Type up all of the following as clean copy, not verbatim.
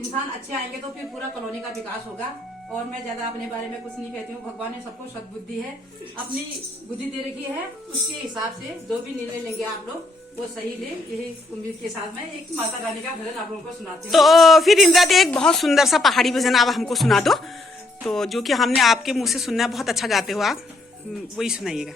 इंसान अच्छे आएंगे तो फिर पूरा कॉलोनी का विकास होगा। और मैं ज्यादा अपने बारे में कुछ नहीं कहती हूँ। भगवान ने सबको सद्बुद्धि है, अपनी बुद्धि दे रखी है, उसके हिसाब से जो भी निर्णय लेंगे आप लोग वो सही ले, यही उम्मीद के साथ मैं एक माता रानी का भजन आप लोगों को सुनाती हूँ। तो फिर इंदिरा दी एक बहुत सुंदर सा पहाड़ी भजन आप हमको सुना दो, तो जो कि हमने आपके मुंह से सुनना, बहुत अच्छा गाते हो आप, वही सुनाइएगा।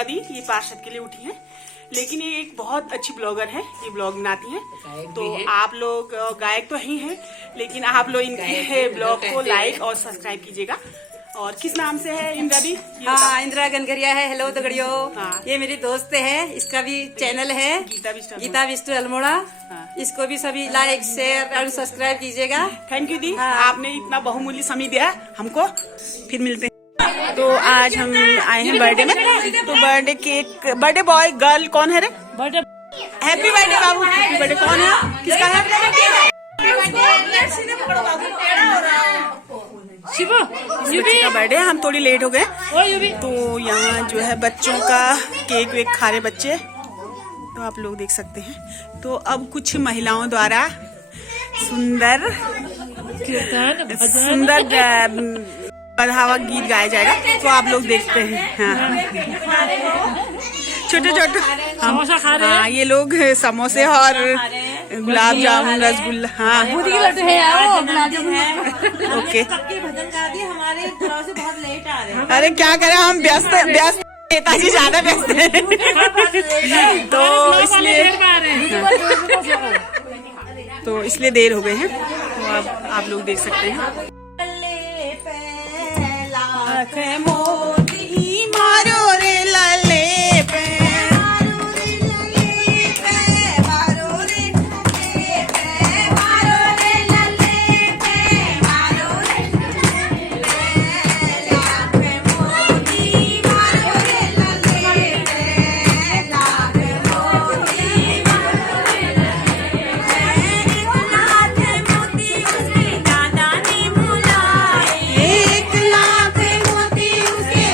दी ये पार्षद के लिए उठी है, लेकिन ये एक बहुत अच्छी ब्लॉगर है, ये ब्लॉग बनाती है। तो आप लोग गायक तो ही हैं, लेकिन आप लोग इनके ब्लॉग को लाइक और सब्सक्राइब कीजिएगा। और किस नाम से है इंदिरा दी? हाँ, इंदिरा गनगरिया है। हेलो दगड़ियो। हाँ। ये मेरी दोस्त है, इसका भी चैनल है गीता बिष्ट अल्मोड़ा। हाँ। इसको भी सभी लाइक शेयर और सब्सक्राइब कीजिएगा। थैंक यू दी, हाँ। आपने इतना बहुमूल्य समय दिया हमको। फिर मिलते हैं। तो आज हम आए हैं बर्थडे में, तो birthday cake, birthday boy girl कौन है रे? बर्थडे हैप्पी बर्थडे बाबू। हैप्पी बर्थडे कौन है? किसका है? बच्चे का बर्थडे। हम थोड़ी लेट हो गए, तो यहाँ जो है बच्चों का केक वेक खा रहे बच्चे, तो आप लोग देख सकते हैं। तो अब कुछ महिलाओं द्वारा सुंदर बढ़ावा गीत गाया जाएगा, तो आप लोग देखते हैं। हाँ, छोटे छोटे समोसा खा रहे हैं। हाँ, ये लोग समोसे और गुलाब जामुन रसगुल्ला। हाँ, ओके। हमारे से बहुत लेट आ रहे हैं। अरे क्या करें, हम व्यस्त नेताजी ज्यादा व्यस्त हैं, तो इसलिए देर हो गए हैं। तो अब आप लोग देख सकते हैं। मोती मारो रे लले पे, मारो रे लले पे, मारो रे लले पे, मारो रे लले पे, लाख मोती मारो रे लले पे, लाख मोती मारो रे लले पे, लाख मोती उसके दादा ने बुलाए, 1 लाख मोती उसके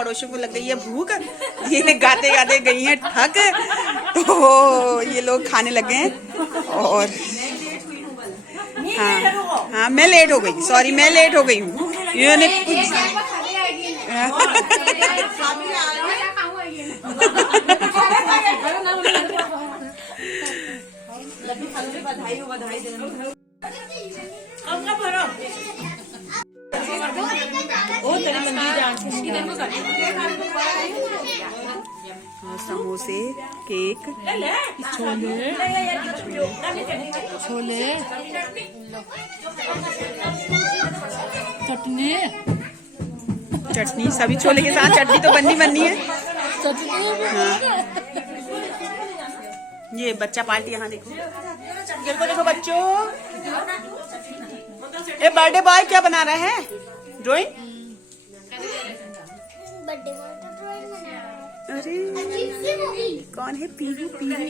पड़ोसियों को लग गई है भूख, ये गाते गाते गई हैं थक, तो ये लोग खाने लगे हैं। और हाँ मैं लेट हो गई, सॉरी मैं लेट हो गई हूँ। इन्होंने समोसे, केक, छोले, चटनी, चटनी, सभी छोले के साथ चटनी तो बननी है। हाँ। ये बच्चा पार्टी यहाँ देखो, देखो बच्चों, ये बर्थडे बॉय क्या बना रहा है? ड्राइंग? बर्थडे बॉय का ड्राइंग बना रहा है। अरे कौन है? पीहू पीहू।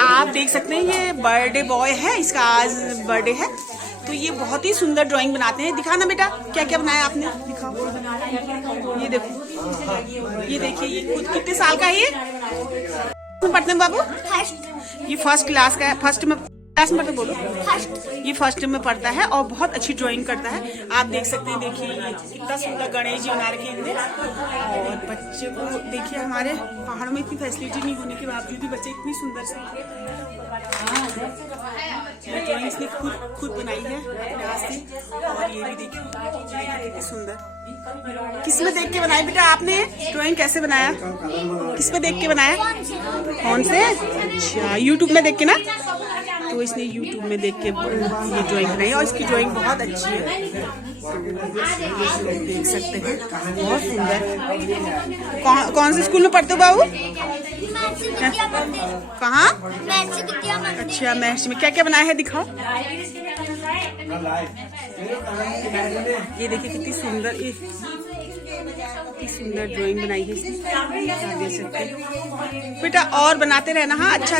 आप देख सकते हैं ये बर्थडे बॉय है, इसका आज बर्थडे है, तो ये बहुत ही सुंदर ड्राइंग बनाते हैं। दिखाना बेटा क्या क्या बनाया आपने, दिखाओ। ये देखो, ये देखिए, ये खुद कितने साल का है? ये पढ़ते हैं बाबू? ये फर्स्ट क्लास का है, फर्स्ट में क्लास में तो बोलो, ये फर्स्ट में पढ़ता है और बहुत अच्छी ड्राइंग करता है। आप देख सकते हैं, देखिए ये कितना सुंदर गणेश जी बना रखे हैं। और बच्चे को देखिए, हमारे पहाड़ों में इतनी फैसिलिटी नहीं होने के बावजूद भी बच्चे इतनी सुंदर से ड्राइंग इसने खुद बनाई है हाथ से। और ये भी देखिए कितनी सुंदर। किस में देख के बनाई बेटा आपने ड्राइंग? कैसे बनाया? किस में देख के बनाया? कौन से? अच्छा, यूट्यूब में देख के ना। तो इसने YouTube में देख के ये ड्राइंग बनाई और इसकी ड्राइंग बहुत अच्छी है, देख सकते हैं, बहुत सुंदर। कौन से स्कूल में पढ़ते हो बाबू? कहाँ? अच्छा, महर्षि में। क्या क्या बनाया है दिखाओ। ये देखिए कितनी सुंदर, कितनी सुंदर ड्राइंग बनाई है इसने, आप देख सकते हैं। बेटा और बनाते रहना। हाँ, अच्छा।